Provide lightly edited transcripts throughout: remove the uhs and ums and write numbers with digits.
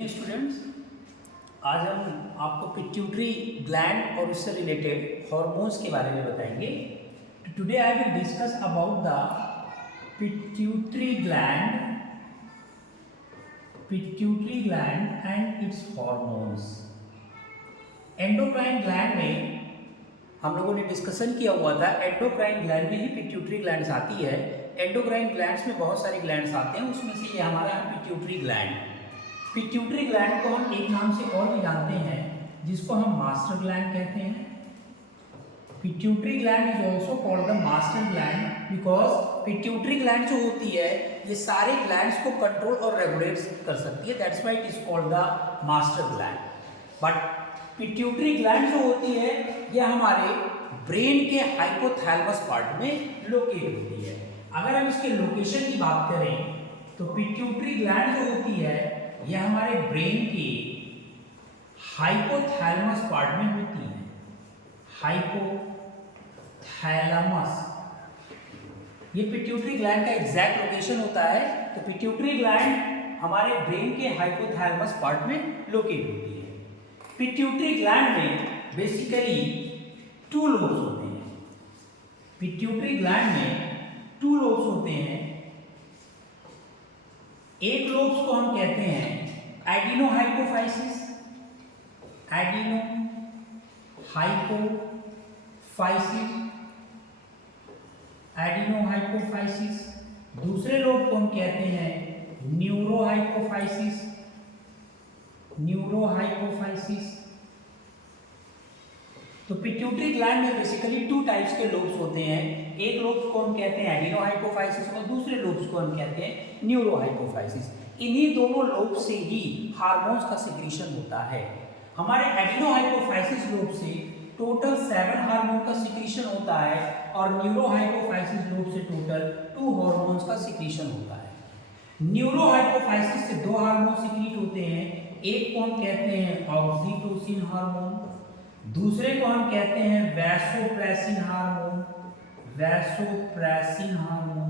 Students, आज हम आपको पिट्यूटरी ग्लैंड और उससे रिलेटेड हार्मोन्स के बारे में बताएंगे। Today I will discuss about the pituitary gland and it's hormones. Endocrine gland में हम लोगों ने डिस्कशन किया हुआ था। एंडोक्राइन ग्लैंड में ही पिट्यूटरी ग्लैंड्स आती है। एंडोक्राइन ग्लैंड्स में बहुत सारे ग्लैंड्स आते हैं, उसमें से ये हमारा है पिट्यूटरी ग्लैंड। पिट्यूटरी ग्लैंड को हम एक नाम से और भी जानते हैं, जिसको हम मास्टर ग्लैंड कहते हैं। Pituitary gland is also called the master gland because pituitary gland जो होती है ये सारे ग्लैंड्स को कंट्रोल और रेगुलेट कर सकती है। That's why it is called the master gland. But pituitary gland जो होती है ये हमारे ब्रेन के हाइपोथैलेमस पार्ट में लोकेट होती है। अगर हम इसके लोकेशन की बात करें तो पिट्यूटरी ग्लैंड जो होती है यह हमारे ब्रेन के हाइपोथैलेमस पार्ट में होती है। हाइपोथैलेमस ये पिट्यूटरी ग्लैंड का एग्जैक्ट लोकेशन होता है। तो पिट्यूटरी ग्लैंड हमारे ब्रेन के हाइपोथैलेमस पार्ट में लोकेट होती है। पिट्यूटरी ग्लैंड में बेसिकली 2 लोब्स होते हैं। पिट्यूटरी ग्लैंड में 2 लोब्स होते हैं। एक लोब्स को हम कहते हैं एडिनोहाइपोफाइसिस। एडिनोहाइपोफाइसिस। दूसरे लोब को हम कहते हैं न्यूरोहाइपोफाइसिस। तो पिट्यूटरी ग्लैंड में बेसिकली 2 टाइप्स के लोब्स होते हैं। एक लोब्स को हम कहते हैं एडिनोहाइपोफाइसिस और दूसरे लोब्स को हम कहते हैं न्यूरोहाइपोफाइसिस। इन्हीं दोनों लोब से ही हार्मोन्स का सिक्रीशन होता है। हमारे एडिनोहाइपोफाइसिस लोब से टोटल 7 हार्मोन का सिक्रीशन होता है और न्यूरोहाइपोफाइसिस लोब से टोटल 2 हार्मोन्स का सिक्रीशन होता है। न्यूरोहाइपोफाइसिस से 2 हार्मोन सिक्रीट होते हैं। एक को हम कहते हैं ऑक्सीटोसिन हार्मोन, दूसरे को हम कहते हैं वैसोप्रेसिन हार्मोन।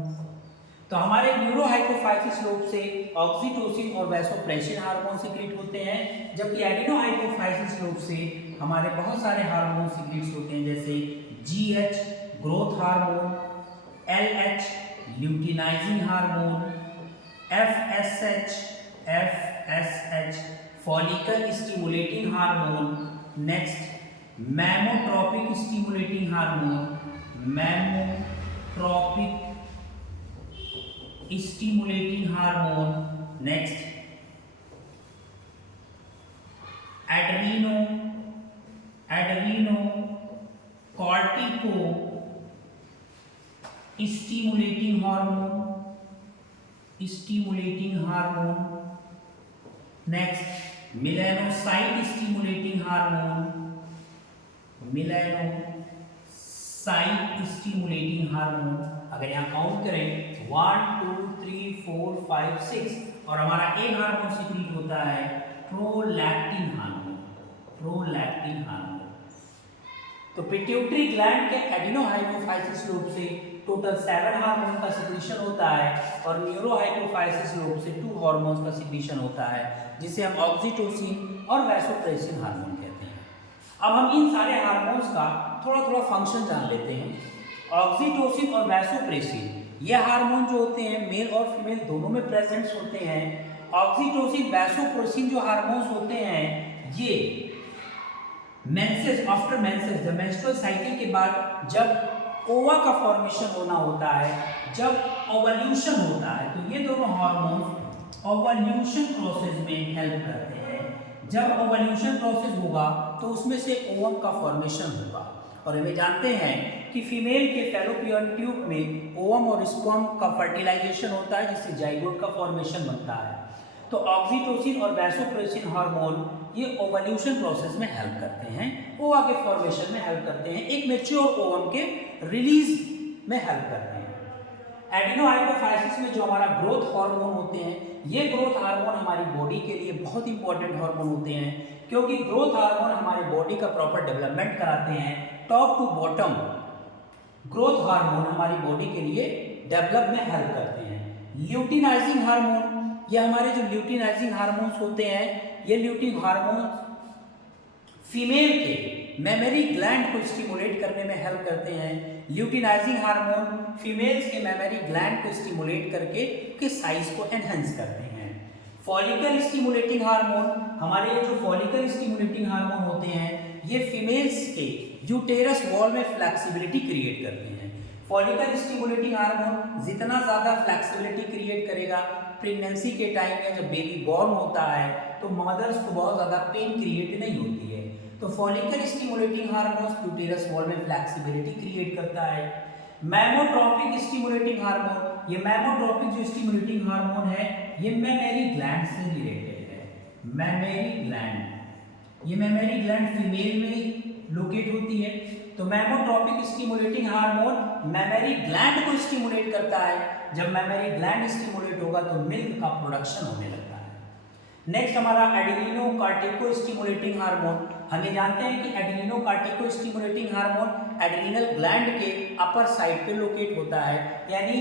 तो हमारे न्यूरोहाइपोफाइसिस लोब से ऑक्सीटोसिन और वैसोप्रेसिन हार्मोन सिक्रीट होते हैं, जबकि एडिनोहाइपोफाइसिस लोब से हमारे बहुत सारे हार्मोन सिक्रीट होते हैं, जैसे GH growth hormone, LH luteinizing hormone, FSH follicle stimulating hormone, next mammotropic stimulating hormone, next adreno cortico stimulating hormone, next melanocyte stimulating hormone, अगर यहाँ काउंट करें 1 2 3 4 5 6 और हमारा एक हार्मोन सिक्रीट होता है प्रोलैक्टिन हार्मोन। तो पिट्यूटरी ग्लैंड के एडिनोहाइपोफाइसिस लोब से टोटल 7 हार्मोन का सिक्रीशन होता है और न्यूरोहाइपोफाइसिस लोब से 2 हार्मोन्स का सिक्रीशन होता है, जिसे हम ऑक्सीटोसिन और वैसोप्रेसिन हार्मोन कहते हैं। अब हम इन सारे हार्मोन्स का थोड़ा फंक्शन जान लेते हैं। ऑक्सीटोसिन और वैसोप्रेसिन ये हार्मोन जो होते हैं मेल और फीमेल दोनों में प्रेजेंट होते हैं। ऑक्सीटोसिन वैसोप्रेसिन जो हार्मोन्स होते हैं ये menses, after menses the menstrual cycle के बाद जब ओवा का फॉर्मेशन होना होता है, जब ओवल्यूशन होता है, तो ये दोनों हार्मोन्स ओवल्यूशन प्रोसेस में हेल्प करते हैं। जब ओवल्यूशन प्रोसेस होगा तो उसमें से ओवम का फॉर्मेशन होगा। और हमें जानते हैं कि फीमेल के फैलोपियन ट्यूब में ओवम और स्पर्म का फर्टिलाइजेशन होता है, जिससे जाइगोट का फॉर्मेशन बनता है। तो ऑक्सीटोसिन और वैसोप्रेसिन हार्मोन ये ओवल्यूशन प्रोसेस में हेल्प करते हैं, ओवा के फॉर्मेशन में हेल्प करते हैं, एक मैच्योर ओवम के रिलीज में हेल्प करते हैं। एडिनोहाइपोफाइसिस में जो हमारा ग्रोथ हार्मोन होते हैं, ये ग्रोथ हार्मोन हमारी बॉडी के लिए बहुत इंपॉर्टेंट हार्मोन होते हैं, क्योंकि ग्रोथ हार्मोन हमारे बॉडी का प्रॉपर डेवलपमेंट कराते हैं। Top to bottom growth hormone हमारी बॉडी के लिए डेवलप में हेल्प करते हैं। ल्यूटिनाइजिंग हार्मोन ये हमारे जो ल्यूटिनाइजिंग हार्मोन्स होते हैं, ये ल्यूटिन हार्मोन्स फीमेल के मेमरी ग्लैंड को स्टिमुलेट करने में हेल्प करते हैं। ल्यूटिनाइजिंग हार्मोन फीमेल्स के मेमरी ग्लैंड को स्टिमुलेट करके उसके साइज को एनहेंस करते हैं। फॉलिकल स्टिमुलेटिंग हार्मोन, हमारे ये जो फॉलिकल स्टिमुलेटिंग हार्मोन होते हैं, ये फीमेल्स के यूटेरस वॉल में फ्लेक्सिबिलिटी क्रिएट करते हैं। फॉलिकल स्टिमुलेटिंग हार्मोन जितना ज़्यादा फ्लेक्सिबिलिटी क्रिएट करेगा, प्रेगनेंसी के टाइम में जब बेबी बॉर्न होता है तो मदर्स को बहुत ज़्यादा पेन क्रिएट नहीं होती है। तो follicle stimulating hormone uterus wall में फ्लेक्सिबिलिटी क्रिएट करता है। मैमोट्रोपिक स्टिमुलेटिंग हार्मोन, ये मैमोट्रोपिक जो स्टिमुलेटिंग हार्मोन है, ये मेमरी ग्लैंड से रिलेटेड है। मेमरी ग्लैंड, ये मेमरी ग्लैंड फीमेल में लोकेट होती है। तो मैमोट्रोपिक स्टिमुलेटिंग हार्मोन मेमरी ग्लैंड को स्टिमुलेट करता है। जब मेमरी ग्लैंड स्टिमुलेट होगा तो मिल्क का प्रोडक्शन होने लगता है। नेक्स्ट हमारा एड्रेनो कार्टिको स्टिमुलेटिंग हार्मोन। हमें जानते हैं कि adreno cortico stimulating hormone adrenal gland के अपर साइड पे लोकेट होता है, यानी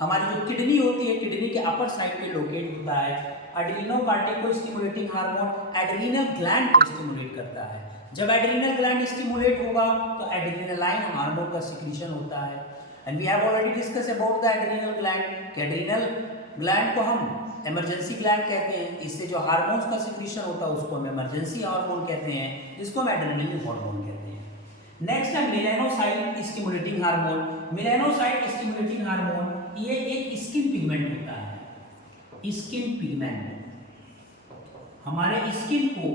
हमारी जो किडनी होती है, किडनी के अपर साइड पे लोकेट होता है। Adreno cortico stimulating hormone adrenal gland को स्टिमुलेट करता है। जब एड्रीनल ग्लैंड स्टिमुलेट होगा तो एड्रेनालाइन हार्मोन का सिक्रीशन होता है। And we have already discuss about the adrenal gland. Adrenal gland को हम इमरजेंसी ग्लैंड कहते हैं। इससे जो हार्मोन्स का सिक्रीशन होता है उसको हम इमरजेंसी हार्मोन कहते हैं, जिसको हम एड्रेनल हार्मोन कहते हैं। नेक्स्ट है melanocyte stimulating hormone. Melanocyte stimulating hormone ये एक स्किन पिगमेंट होता है। स्किन पिगमेंट हमारे स्किन को,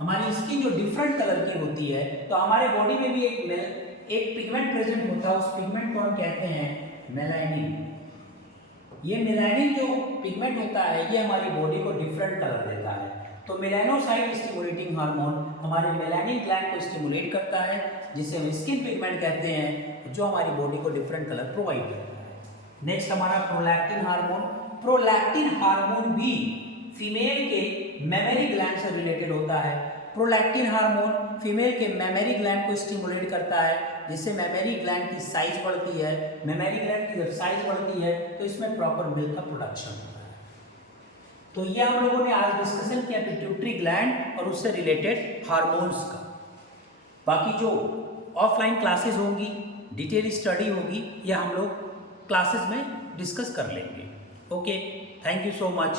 हमारी स्किन जो डिफरेंट कलर की होती है, तो हमारे बॉडी में भी एक पिगमेंट प्रेजेंट होता है। उस पिगमेंट को हम कहते हैं मेलानिन। ये मेलानिन जो पिगमेंट होता है, ये हमारी बॉडी को डिफरेंट कलर देता है। तो मेलानोसाइट स्टिमुलेटिंग हार्मोन हमारे मेलानिन ग्लैंड को स्टिमुलेट करता है, जिसे हम स्किन पिगमेंट कहते हैं, जो हमारी बॉडी को डिफरेंट कलर प्रोवाइड करता है। नेक्स्ट हमारा प्रोलैक्टिन हार्मोन। प्रोलैक्टिन हार्मोन भी फीमेल के मेमरी ग्लैंड से रिलेटेड होता है। प्रोलैक्टिन हार्मोन फीमेल के मेमरी ग्लैंड को स्टिमुलेट करता है, जिससे मेमरी ग्लैंड की साइज बढ़ती है। मेमरी ग्लैंड की जब साइज बढ़ती है तो इसमें प्रॉपर मिल्क का प्रोडक्शन होता है। तो ये हम लोगों ने आज डिस्कशन किया पिट्यूटरी ग्लैंड और उससे रिलेटेड हार्मोन्स का। बाकी जो ऑफलाइन क्लासेस होंगी, डिटेल स्टडी होगी, ये हम लोग क्लासेस में डिस्कस कर लेंगे। Okay, thank you so much.